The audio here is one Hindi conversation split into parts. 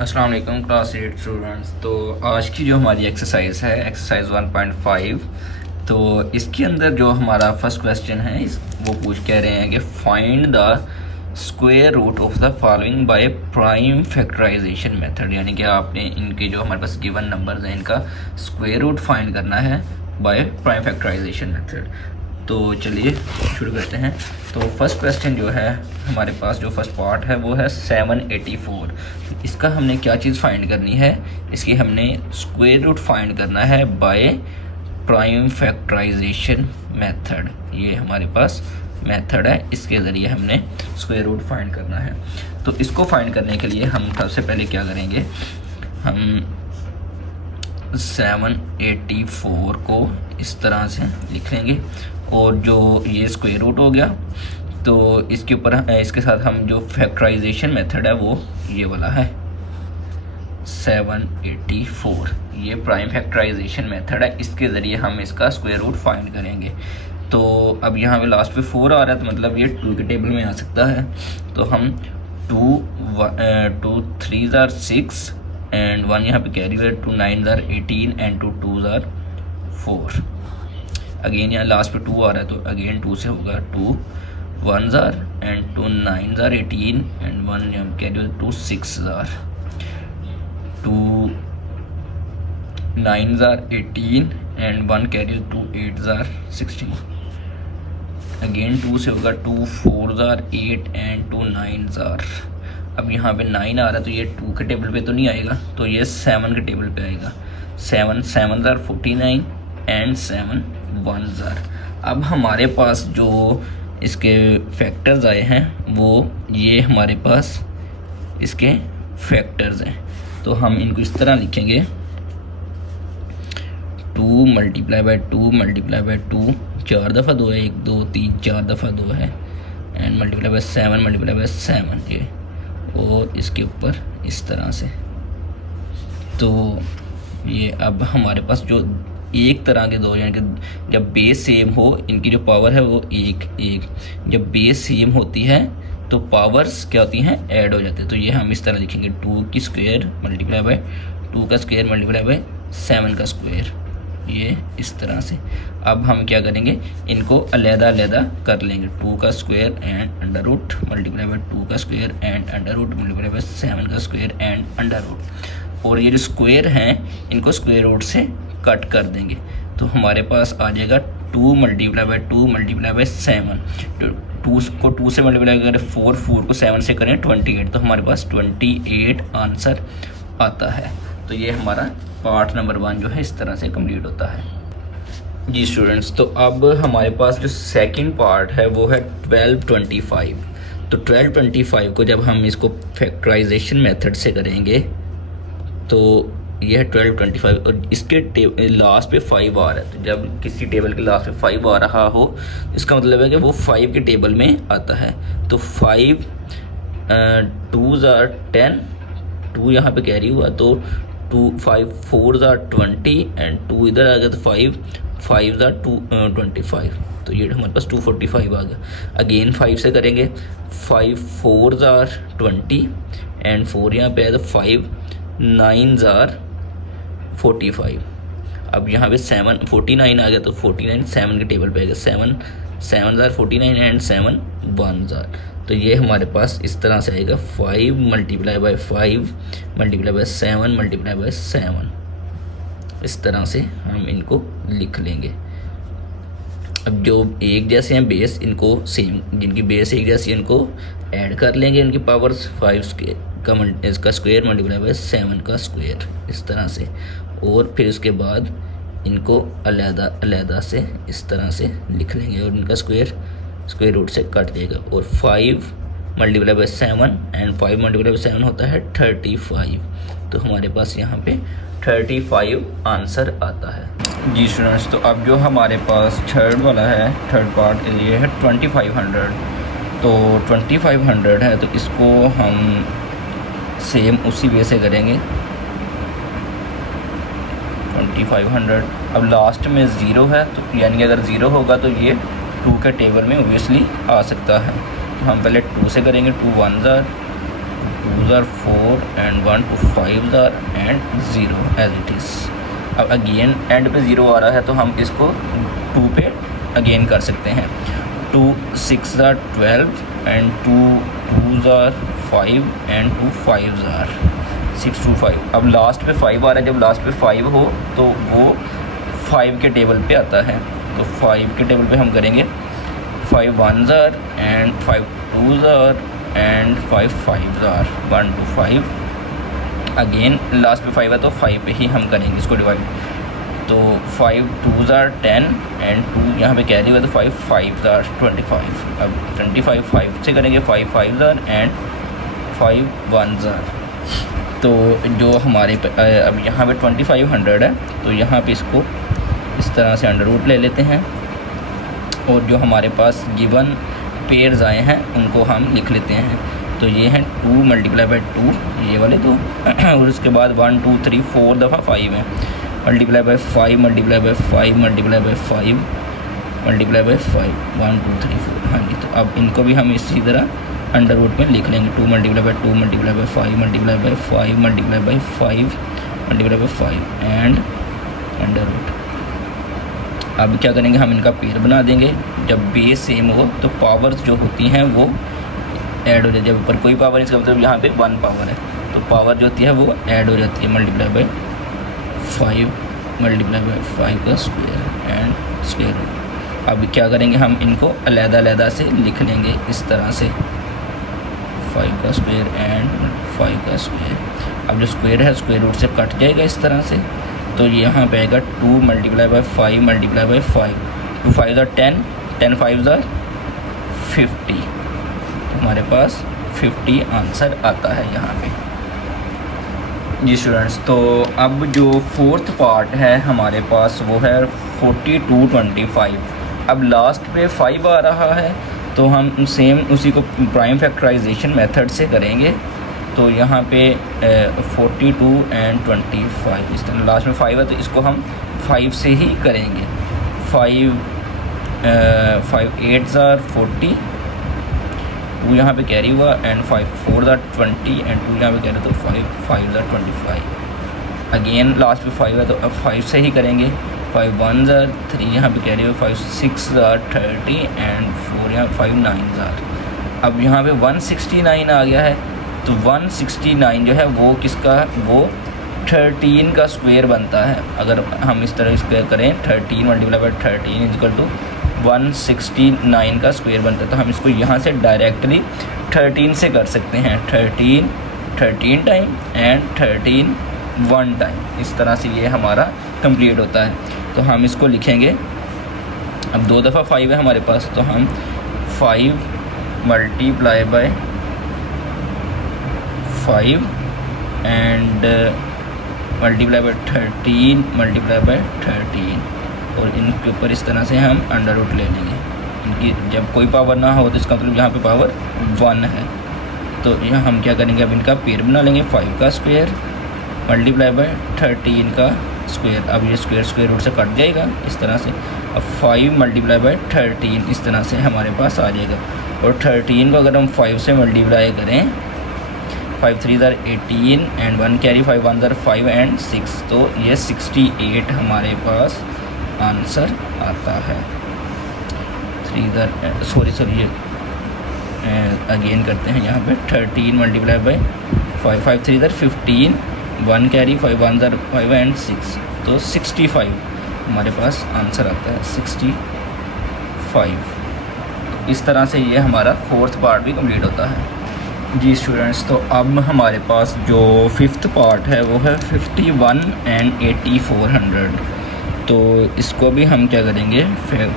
अस्सलाम वालेकुम क्लास 8 स्टूडेंट्स। तो आज की जो हमारी एक्सरसाइज है एक्सरसाइज 1.5। तो इसके अंदर जो हमारा फर्स्ट क्वेश्चन है वो कह रहे हैं कि find the square root of the following by prime factorisation method, यानी कि आपने इनके जो हमारे पास गिवन नंबर्स हैं इनका स्क्वायर रूट फाइंड करना है बाय प्राइम फैक्टराइजेशन मेथड। तो चलिए शुरू करते हैं। तो फर्स्ट क्वेश्चन जो है हमारे पास जो फर्स्ट पार्ट है वो है 784। इसका हमने क्या चीज़ फाइंड करनी है, इसकी हमने स्क्वायर रूट फाइंड करना है बाय प्राइम फैक्टराइजेशन मेथड। ये हमारे पास मेथड है, इसके ज़रिए हमने स्क्वायर रूट फाइंड करना है। तो इसको फाइंड करने के लिए हम सबसे पहले क्या करेंगे, हम 784 को इस तरह से लिख लेंगे और जो ये स्क्वायर रूट हो गया तो इसके ऊपर इसके साथ हम जो फैक्टराइजेशन मेथड है वो ये वाला है 784। ये प्राइम फैक्टराइजेशन मेथड है, इसके ज़रिए हम इसका स्क्वायर रूट फाइंड करेंगे। तो अब यहाँ पे लास्ट पे 4 आ रहा है तो मतलब ये 2 के टेबल में आ सकता है। तो हम 2 3s are 6 एंड 1 यहाँ पे कैरी है, 2 9s are 18 and 2 2s are 4। Again यहाँ लास्ट पे 2 आ रहा है तो अगेन 2 से होगा, 2 1s are and 2 9s are 18 and 1 यहाँ कैरी है, 2 6s are, 2 9s are 18 and 1 carry है, 2 8s are 16। अगेन 2 से होगा, 2 4s are 8 and 2 9s are। अब यहाँ पे 9 आ रहा है तो ये 2 के टेबल पे तो नहीं आएगा, तो ये 7 के टेबल पे आएगा। 7 7s are 49 and 7 1s are। अब हमारे पास जो इसके फैक्टर्स आए हैं वो ये हमारे पास इसके फैक्टर्स हैं। तो हम इनको इस तरह लिखेंगे, 2 मल्टीप्लाई बाय 2 मल्टीप्लाई बाय 2, 4 दफ़ा 2 है, 1 2 3 4 दफ़ा 2 है, and multiply by 7 multiply by 7 ये, और इसके ऊपर इस तरह से। तो ये अब हमारे पास जो एक तरह के दो, यानी कि जब बेस सेम हो इनकी जो पावर है वो एक एक, जब बेस सेम होती है तो पावर्स क्या होती हैं, ऐड हो जाती है। तो ये हम इस तरह लिखेंगे, 2 की स्क्वायर मल्टीप्लाई बाय 2 का स्क्वायर मल्टीप्लाई बाय 7 का स्क्वायर, ये इस तरह से। अब हम क्या करेंगे, इनको अलग-अलग कर लेंगे, 2 का square and under root multiply by 2 का square and under root multiply by 7 का स्क्वायर एंड अंडर रूट। और ये जो स्क्वायर हैं इनको स्क्वायर रूट से कट कर देंगे तो हमारे पास आ जाएगा 2 मल्टीप्लाई बाय 2 मल्टीप्लाई बाय 7। तो 2 को 2 से मल्टीप्लाई करें 4, 4 को 7 से करें 28, तो हमारे पास 28 आंसर आता है। तो ये हमारा पार्ट नंबर 1 जो है इस तरह से कंप्लीट होता है। जी स्टूडेंट्स, तो अब हमारे पास जो सेकंड पार्ट है वो है 1225। तो 1225 को जब हम इसको फैक्टराइजेशन मेथड से करेंगे तो ये है 1225 और इसके लास्ट पे 5 आ रहा है। तो जब किसी टेबल के लास्ट पे 5 आ रहा हो इसका मतलब है कि वो 5 के टेबल में आता है। तो 5 2s are 10, 2 यहाँ पे कैरी हुआ तो 2 5 4s are 20 एंड 2 इधर आ गया तो 5 5s are 25। तो ये हमारे पास 245 आ गया। अगेन 5 से करेंगे, 5 4s are 20 एंड 4 यहाँ पे आया तो 5 9s are 45। अब यहाँ पे 7 49 आ गया तो 49 7 के टेबल पे आएगा, 7 7s are 49 and 7 1s are। तो ये हमारे पास इस तरह से आएगा, 5 multiply by 5 multiply by 7 multiply by 7। इस तरह से हम इनको लिख लेंगे। अब जो एक जैसे हैं बेस, इनको सेम, जिनकी बेस एक जैसी इनको ऐड कर लेंगे, इनकी पावर्स 5 के इसका स्क्वायर मल्टीप्लाई बाय 7 का स्क्वायर, इस तरह से। और फिर उसके बाद इनको अलग से इस तरह से लिख लेंगे और इनका स्क्वायर रूट से काट देगा। और 5 multiply by 7 and 5 multiply by 7 होता है 35। तो हमारे पास यहाँ पे 35 आंसर आता है। जी स्टूडेंट्स, तो अब जो हमारे पास थर्ड वाला है, थर्ड पार्ट के लिए है 2500। तो 2500 है तो इसको हम सेम उसी वे से करेंगे, 2500। अब लास्ट में 0 है तो यानी कि अगर 0 होगा तो ये 2 के टेबल में ओबियसली आ सकता है। तो हम पहले 2 से करेंगे, 2 1s are 2s ज़ार 4 एंड 1 2 5 ज़ार एंड 0 एज इट इज़। अब अगेन एंड पे 0 आ रहा है तो हम इसको 2 पे अगेन कर सकते हैं। 2 6 ज़ार 12 एंड 2 2 ज़ार 5 एंड 2 5 ज़ार 6 2 5। अब लास्ट पे 5 आ रहा है, जब लास्ट पे 5 हो तो वो 5 के टेबल पे आता है। तो 5 के टेबल पे हम करेंगे 5 1 ज़ार एंड 5 2 ज़ार एंड 5 5 ज़ार 1 2 5। अगेन लास्ट पे 5 है तो 5 पे ही हम करेंगे इसको डिवाइड। तो 5 2 ज़ार 10 एंड 2 यहाँ पे कैरी हुआ तो 5 5 ज़ार 25। अब 25 5 से करेंगे 5 5 ज़ार एंड 5 1 ज़ार। तो जो हमारे अब यहाँ पे 2500 है तो यहाँ पे इसको इस तरह से अंडर रूट ले लेते हैं और जो हमारे पास गिवन पेयर्स आए हैं उनको हम लिख लेते हैं। तो ये हैं 2 मल्टीप्लाई बाई 2 ये वाले दो और उसके बाद 1 2 3 4 दफ़ा 5 है, multiply by 5 multiply by 5 multiply by 5 multiply by 5 1 2 3 4। हाँ जी, तो अब इनको भी हम इसी तरह अंडर रूट में लिख लेंगे। 2 multiply by 2 multiply by 5 multiply by 5 multiply by 5 multiply by 5 and under root. अब क्या करेंगे, हम इनका पेयर बना देंगे। जब बेस सेम हो तो पावर्स जो होती हैं वो ऐड हो जाती है। जब ऊपर कोई पावर, इसका मतलब यहाँ पे 1 पावर है तो पावर जो होती है वो ऐड हो जाती है। मल्टीप्लाई बाई 5 मल्टीप्लाई बाई 5 का स्क्वायर एंड स्क्वायर रूट। अब क्या करेंगे, हम इनको अलग-अलग से लिख लेंगे इस तरह से 5 का स्क्वायर एंड 5 का स्क्वायर। अब जो स्क्वायर है स्क्वायर रूट से कट जाएगा इस तरह से। तो यहाँ पे आएगा 2 मल्टीप्लाई बाई 5 मल्टीप्लाई बाई 5 2 5 ज़ार 10 10 5 ज़ार 50। हमारे पास 50 आंसर आता है यहाँ पे जी स्टूडेंट्स। तो अब जो फोर्थ पार्ट है हमारे पास वो है 42 25। अब लास्ट पे 5 आ रहा है तो हम सेम उसी को प्राइम फैक्टराइजेशन मेथड से करेंगे। तो यहाँ पे 42 एंड 25 इस तरह लास्ट में 5 है तो इसको हम 5 से ही करेंगे। 5 8 ज़ार 40 2 यहाँ पे कैरी हुआ एंड 5 4 ज़ार 20 एंड 2 यहाँ पे कैरी तो 5 5 ज़ार 25। अगेन लास्ट पे 5 है तो अब 5 से ही करेंगे। 5 1 ज़ार 3 यहाँ पे कैरी हुआ 5 6 ज़ार 30 एंड 4 यहाँ 5 9 ज़ार। अब यहाँ पे 169 आ गया है तो 169 जो है वो किसका, वो 13 का स्क्वायर बनता है। अगर हम इस तरह स्क्वायर करें 13 मल्टीप्लाई बाई 13 इक्वल टू 169 का स्क्वायर बनता है। तो हम इसको यहाँ से डायरेक्टली 13 से कर सकते हैं। 13 टाइम एंड 13 1 टाइम, इस तरह से ये हमारा कंप्लीट होता है। तो हम इसको लिखेंगे। अब 2 दफ़ा 5 है हमारे पास तो हम 5 multiply by 5 and multiply by 13 multiply by 13 और इनके ऊपर इस तरह से हम अंडर रूट ले लेंगे। इनकी जब कोई पावर ना हो तो इसका मतलब यहाँ पे पावर 1 है। तो यहाँ हम क्या करेंगे, अब इनका पेयर बना लेंगे। 5 का स्क्वायर मल्टीप्लाई बाई 13 का स्क्वायर। अब ये स्क्वायर स्क्वायर रूट से कट जाएगा इस तरह से। अब 5 मल्टीप्लाई बाई 13 इस तरह से हमारे पास आ जाएगा। और 13 को अगर हम 5 से मल्टीप्लाई करें 5 3 ज़ार 18 एंड 1 कैरी 5 1 ज़ार 5 एंड 6 तो ये 68 हमारे पास आंसर आता है। 3 ज़ार सॉरी ये अगेन करते हैं यहाँ पे 13 मल्टीप्लाई बाई 5 5 3 ज़ार 15 1 कैरी 5 1 ज़ार 5 एंड 6 तो 65 हमारे पास आंसर आता है 65। इस तरह से ये हमारा फोर्थ पार्ट भी कंप्लीट होता है जी स्टूडेंट्स। तो अब हमारे पास जो फिफ्थ पार्ट है वो है 51 एंड 8400। तो इसको भी हम क्या करेंगे,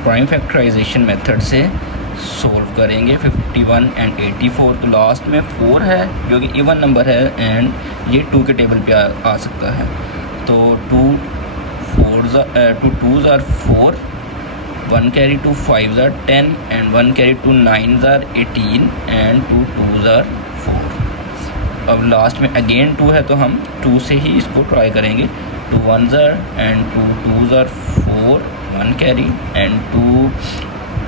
प्राइम फैक्टराइजेशन मेथड से सोल्व करेंगे। 51 एंड 84 तो लास्ट में 4 है जो कि इवन नंबर है एंड ये 2 के टेबल पे आ सकता है। तो 2 2 ज़ार 4 1 कैरी 2 5 ज़ार 10 एंड 1 कैरी 2 9 ज़ार 18 एंड 2 ज़ार 4। अब लास्ट में अगेन 2 है तो हम 2 से ही इसको ट्राई करेंगे। 2 1 ज़ार एंड 2 ज़ार 4 1 कैरी एंड 2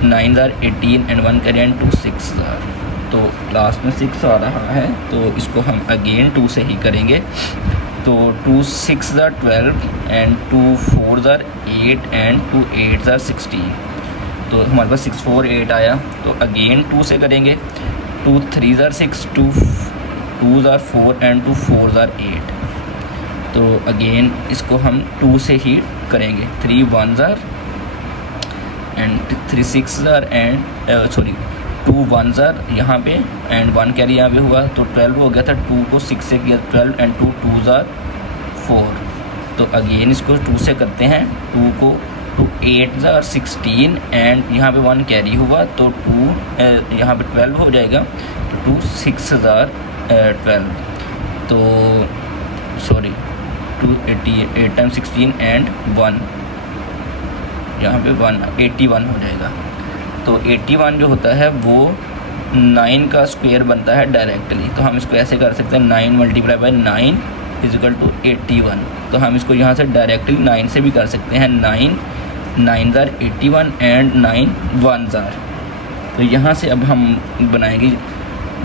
9 ज़ार 18 एंड 1 कैरी एंड 2 6 ज़ार। तो लास्ट में 6 आ रहा है, तो इसको हम अगेन 2 से ही करेंगे। तो 2 6 ज़ार 12 एंड 2 4 ज़ार 8 एंड 2 8 ज़ार 16। तो हमारे पास 6 4 8 आया, तो अगेन 2 से करेंगे। 2 3 ज़ार 6, 2 ज़ार 4 एंड 2 4 ज़ार 8। तो अगेन इसको हम 2 से ही करेंगे। 3 1 ज़ार एंड 3 6 ज़ार एंड 2 1 ज़ार यहाँ पे एंड 1 कैरी यहाँ पे हुआ, तो 12 हो गया था। 2 को 6 से किया 12 एंड 2 2 ज़ार 4। तो अगेन इसको 2 से करते हैं। 2 को 2 8 ज़ार 16 एंड यहाँ पे 1 कैरी हुआ, तो 2 यहाँ पे 12 हो जाएगा। तो 2 6 ज़ार 12, तो सॉरी 2 8 टाइम 16 एंड 1 यहाँ पे 1 81 हो जाएगा। तो 81 जो होता है वो 9 का स्क्वायर बनता है डायरेक्टली। तो हम इसको ऐसे कर सकते हैं 9 मल्टीप्लाई बाय 9 इजिकल टू 81। तो हम इसको यहाँ से डायरेक्टली 9 से भी कर सकते हैं। 9 ज़ार 81 एंड 9 1 ज़ार। तो यहाँ से अब हम बनाएंगे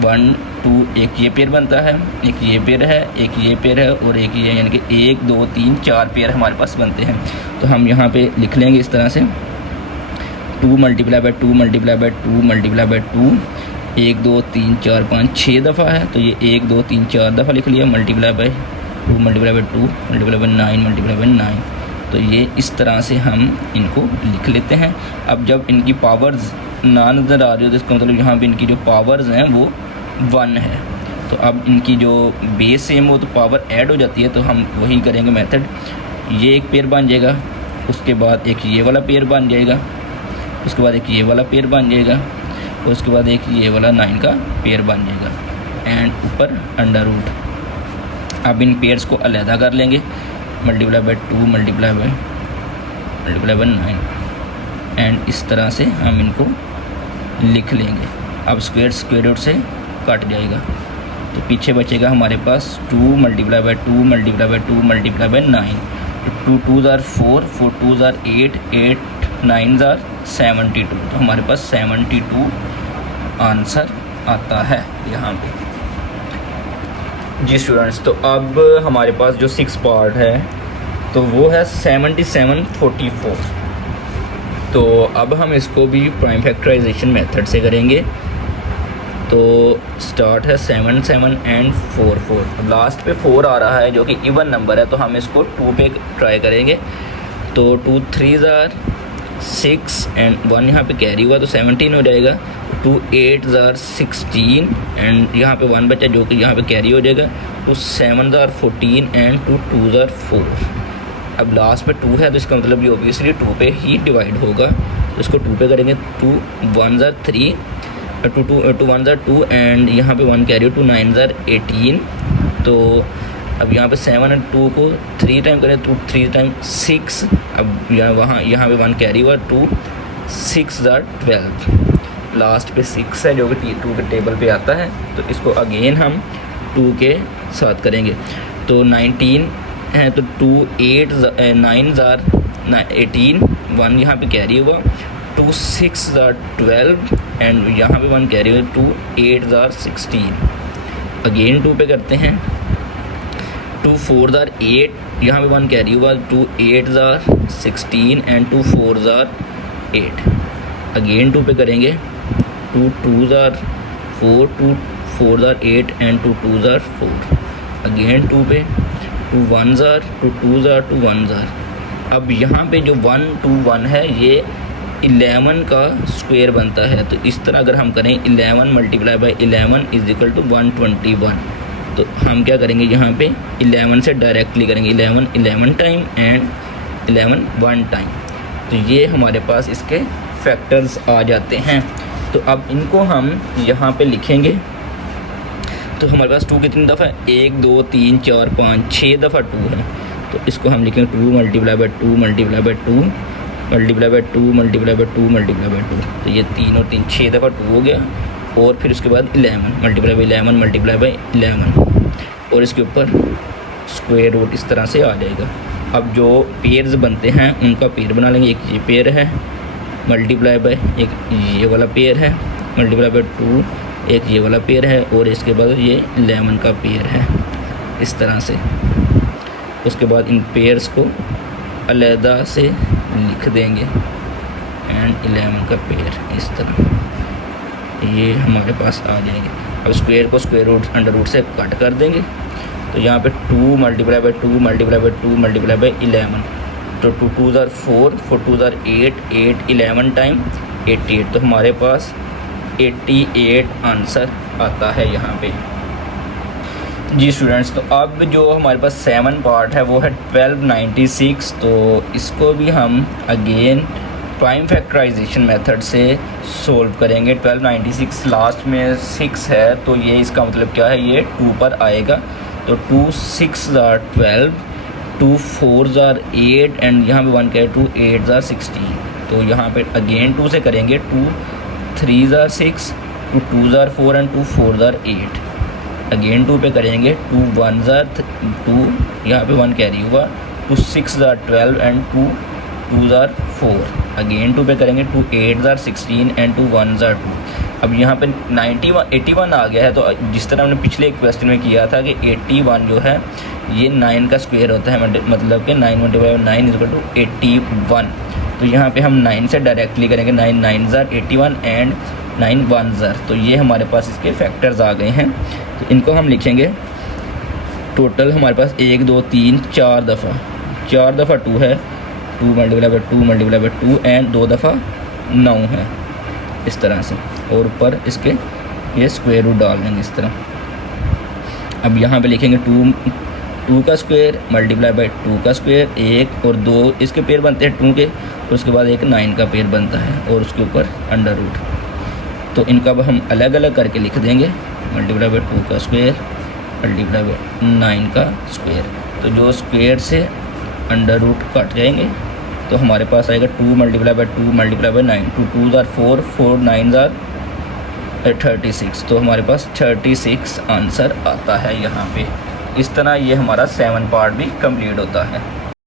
1 2, एक ये पेयर बनता है, एक ये पेयर है, एक ये पेयर है और एक ये, यानी कि 1 2 3 4 पेयर हमारे पास बनते हैं। तो हम यहाँ पे लिख लेंगे इस तरह से 2 multiply by 2 multiply by 2 multiply by 2, 1 2 3 4 5 6 दफ़ा है, तो ये 1 2 3 4 दफ़ा लिख लिया। Multiply by 2 multiply by 2 multiply by 9 multiply by 9। तो ये इस तरह से हम इनको लिख लेते हैं। अब जब इनकी पावर्स ना नज़र आ रही हो तो इसका मतलब यहाँ पे इनकी जो पावर्स हैं वो 1 है। तो अब इनकी जो बेस सेम हो तो पावर ऐड हो जाती है। तो हम वही करेंगे मेथड। ये एक पेयर बन जाएगा, उसके बाद एक ये वाला पेयर बन जाएगा, उसके बाद एक ये वाला पेयर बन जाएगा, और उसके बाद एक ये वाला 9 का पेयर बन जाएगा एंड ऊपर अंडर रूट। अब इन पेयर्स को अलहदा कर लेंगे। Multiply by 2 multiply by 9 and इस तरह से हम इनको लिख लेंगे। अब स्क्वायर रूट से कट जाएगा, तो पीछे बचेगा हमारे पास 2 multiply by 2 multiply by 2 multiply by 9। तो 2 2 ज़ार 4, 4 2 ज़ार 8, 8 9 ज़ार 72। तो हमारे पास 72 आंसर आता है यहाँ पे। जी स्टूडेंट्स, तो अब हमारे पास जो 6 पार्ट है तो वो है 77 44। तो अब हम इसको भी प्राइम फैक्टराइजेशन मेथड से करेंगे। तो स्टार्ट है 7 7 एंड 4 4। लास्ट पे 4 आ रहा है जो कि इवन नंबर है, तो हम इसको 2 पे ट्राई करेंगे। तो 2 3 ज़ार 6 एंड 1 यहाँ पे कैरी हुआ तो 17 हो जाएगा। 2 8 ज़ार 16 एंड यहाँ पे 1 बचा जो कि यहाँ पे कैरी हो जाएगा। तो 7 ज़ार 14 एंड 2 ज़ार 4। अब लास्ट में 2 है तो इसका मतलब ये ऑब्वियसली 2 पे ही डिवाइड होगा, तो इसको 2 पे करेंगे। 2 1 ज़ार 3, 2 1 ज़ार 2 एंड यहाँ पे 1 कैरी हो, 2 9 ज़ार 18। तो अब यहाँ पे 7 एंड 2 को 3 टाइम करें तो 3 टाइम 6। अब यहाँ पे 1 कैरी हुआ, 2 6 ज़ार 12। लास्ट पे 6 है जो कि 2 के टेबल पे आता है, तो इसको अगेन हम 2 के साथ करेंगे। तो 19 है तो 2 8 9 ज़ार 18, 1 यहाँ पे कैरी हुआ। 2 6 ज़ार 12 एंड यहाँ पे 1 कैरी हुआ। 2 8 ज़ार 16। अगेन 2 पे करते हैं। 2 4 ज़ार 8, यहाँ पे 1 कैरी हुआ। 2 8 ज़ार 16 एंड 2 4 ज़ार 8। अगेन 2 पे करेंगे। 2 2 ज़ार 4, 2 4 ज़ार 8 एंड 2 2 ज़ार 4। अगेन 2 पे 2 1 ज़ार 2 ज़ार 2 1 ज़ार। अब यहाँ पे जो 1 2 1 है ये 11 का स्क्वायर बनता है। तो इस तरह अगर हम करें 11 multiply by 11 is equal to 121। तो हम क्या करेंगे यहाँ पे 11 से डायरेक्टली करेंगे। 11 टाइम एंड 11 1 टाइम। तो ये हमारे पास इसके फैक्टर्स आ जाते हैं। तो अब इनको हम यहाँ पे लिखेंगे। तो हमारे पास 2 कितनी दफ़ा है? 1 2 3 4 5 6 दफ़ा 2 है। तो इसको हम लिखेंगे 2 multiply by 2 multiply by 2 multiply by 2 multiply by 2 multiply by 2। तो ये 3 और 3 6 दफ़ा 2 हो गया। और फिर उसके बाद 11 मल्टीप्लाई बाय 11 मल्टीप्लाई बाय 11 और इसके ऊपर स्क्वायर रूट इस तरह से आ जाएगा। अब जो पेयर्स बनते हैं उनका पेयर बना लेंगे। एक ये पेयर है मल्टीप्लाई बाय एक ये वाला पेयर है मल्टीप्लाई बाय 2 एक ये वाला पेयर है और इसके बाद ये 11 का पेयर है इस तरह से। उसके बाद इन पेयर्स को अलहदा से लिख देंगे एंड 11 का पेयर इस तरह ये हमारे पास आ जाएंगे। अब स्क्वायर को स्क्वायर रूट अंडर रूट से कट कर देंगे तो यहाँ पे 2 multiply by 2 multiply by 2 multiply by 11, तो 2 2 ज़ार 4, 4 2 ज़ार 8, 8 11 टाइम 88, तो हमारे पास 88 आंसर आता है यहाँ पे। जी स्टूडेंट्स, तो अब जो हमारे पास 7 पार्ट है वो है 1296, तो इसको भी हम अगेन प्राइम फैक्टराइजेशन मेथड से सोल्व करेंगे। 1296 लास्ट में 6 है तो ये इसका मतलब क्या है, ये 2 पर आएगा। तो 2 6 ज़ार 12, 2 4 ज़ार 8 एंड यहाँ पे 1 क्या है 2 8 ज़ार 16, तो यहाँ पे अगेन 2 से करेंगे। 2 3 ज़ार 6, 2 2 ज़ार 4 एंड 2 4 ज़ार 8, अगेन 2 पे करेंगे। 2 1 ज़ार 2, यहाँ पे 1 कैरी हुआ। 2 6 ज़ार 12 एंड 2 2 ज़ार 4, अगेन 2 पे करेंगे। 2 8 ज़ार 16 एंड 2 1 ज़ार 2। अब यहाँ पे 81 आ गया है, तो जिस तरह हमने पिछले क्वेश्चन में किया था कि 81 जो है ये 9 का स्क्वायर होता है, मतलब कि 9 मल्टीप्लाई 9 इज इक्वल टू 81। तो यहाँ पे हम 9 से डायरेक्टली करेंगे। 9 9 ज़ार 81 एंड 9 1 ज़ार, तो ये हमारे पास इसके फैक्टर्स आ गए हैं। तो इनको हम लिखेंगे। टोटल हमारे पास 1 2 3 4 दफ़ा 2 है, 2 multiply by 2 multiply by 2 and 2 दफ़ा 9 है इस तरह से, और ऊपर इसके ये स्क्वायर रूट डाल देंगे इस तरह। अब यहाँ पे लिखेंगे 2 का स्क्वायर मल्टीप्लाई बाई 2 का स्क्वायर, 1 और 2 इसके पेयर बनते हैं 2 के, और उसके बाद एक 9 का पेयर बनता है और उसके ऊपर अंडर रूट। तो इनका अब हम अलग अलग करके लिख देंगे। मल्टीप्लाई बाई 2 का स्क्वायर मल्टीप्लाई बाई 9 का स्क्वायर, तो जो स्क्वायर से अंडर रूट कट जाएंगे तो हमारे पास आएगा 2 मल्टीप्लाई बाई 2 मल्टीप्लाई बाई 9, 2 2 ज़ार 4, 4 9 ज़ार 36, तो हमारे पास 36 आंसर आता है यहाँ पे। इस तरह ये हमारा 7 पार्ट भी कंप्लीट होता है।